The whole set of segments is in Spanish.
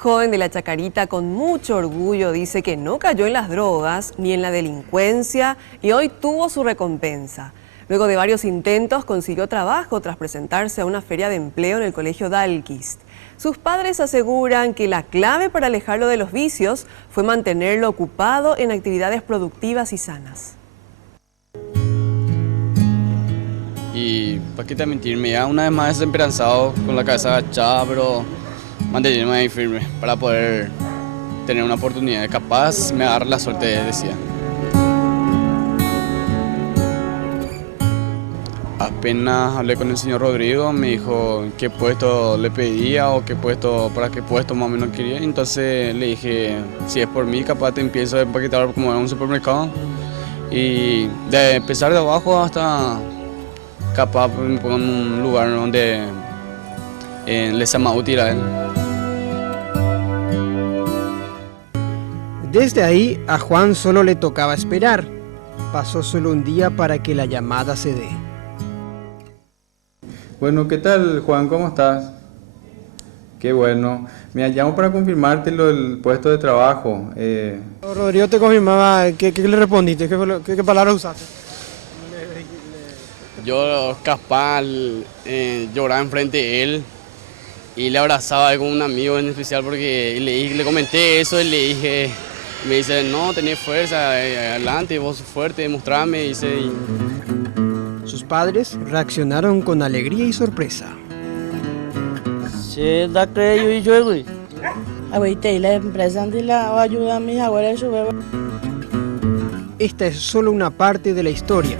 joven de la Chacarita con mucho orgullo dice que no cayó en las drogas ni en la delincuencia y hoy tuvo su recompensa. Luego de varios intentos consiguió trabajo tras presentarse a una feria de empleo en el colegio Dalquist. Sus padres aseguran que la clave para alejarlo de los vicios fue mantenerlo ocupado en actividades productivas y sanas. Y para qué te mentirme, ya una vez más desesperanzado, con la cabeza agachada, pero mantenerme ahí firme para poder tener una oportunidad. Capaz me agarra la suerte, decía. Apenas hablé con el señor Rodrigo, me dijo qué puesto le pedía o para qué puesto más o menos quería. Entonces le dije, si es por mí, capaz te empiezo a empaquetar como en un supermercado. Y de empezar de abajo hasta capaz me pongo en un lugar donde le sea más útil a él. Desde ahí a Juan solo le tocaba esperar. Pasó solo un día para que la llamada se dé. Bueno, ¿qué tal, Juan? ¿Cómo estás? Qué bueno. Mira, llamo para confirmarte el puesto de trabajo. Rodrigo te confirmaba, ¿qué le respondiste? ¿Qué palabras usaste? Yo capaz lloraba enfrente de él y le abrazaba con un amigo en especial porque le comenté eso y le dije, me dice, no, tenés fuerza, adelante, vos sos fuerte, demostrame, dice. Sus padres reaccionaron con alegría y sorpresa. Esta es solo una parte de la historia.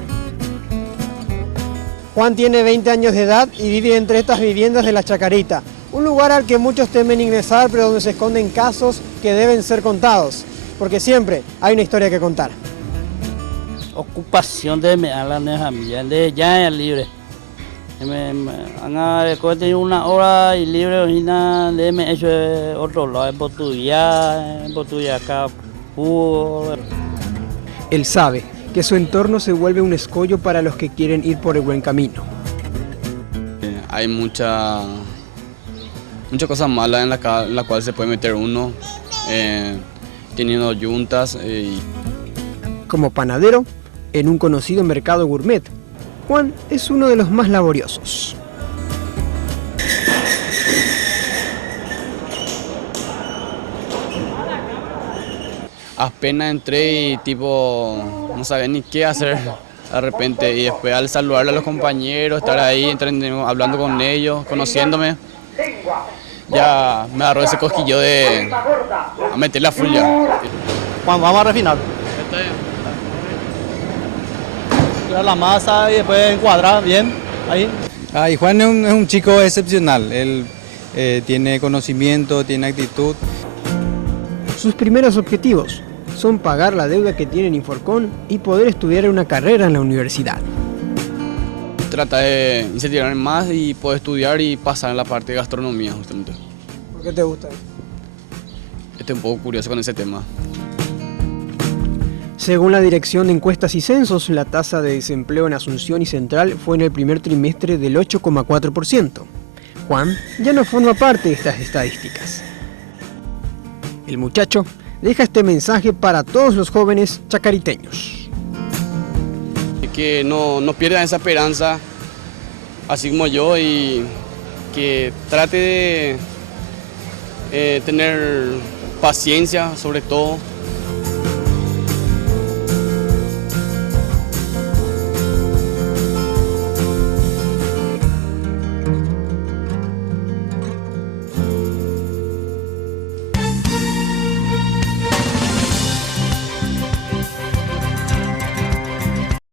Juan tiene 20 años de edad y vive entre estas viviendas de la Chacarita, un lugar al que muchos temen ingresar, pero donde se esconden casos que deben ser contados, porque siempre hay una historia que contar. Ocupación de me a la familia, de ya es libre. Me han una hora y libre y nada, de me hecho otro lado, en Botuya acá. Él sabe que su entorno se vuelve un escollo para los que quieren ir por el buen camino. Hay muchas cosas malas en la cual se puede meter uno, teniendo yuntas. Como panadero, en un conocido mercado gourmet, Juan es uno de los más laboriosos. Apenas entré y tipo no sabía ni qué hacer de repente, y después al saludarle a los compañeros, estar ahí hablando con ellos, conociéndome, ya me agarró ese cosquillo de a meter la full ya. Juan, vamos a refinar. Tirar la masa y después encuadrar bien ahí. Y Juan es un chico excepcional. Él tiene conocimiento, tiene actitud. Sus primeros objetivos son pagar la deuda que tiene en Inforcon y poder estudiar una carrera en la universidad. Trata de incentivarme más y poder estudiar y pasar en la parte de gastronomía justamente. ¿Por qué te gusta eso? Estoy un poco curioso con ese tema. Según la Dirección de Encuestas y Censos, la tasa de desempleo en Asunción y Central fue en el primer trimestre del 8,4%. Juan ya no forma parte de estas estadísticas. El muchacho deja este mensaje para todos los jóvenes chacariteños. Que no pierdan esa esperanza, así como yo, y que trate de tener paciencia sobre todo.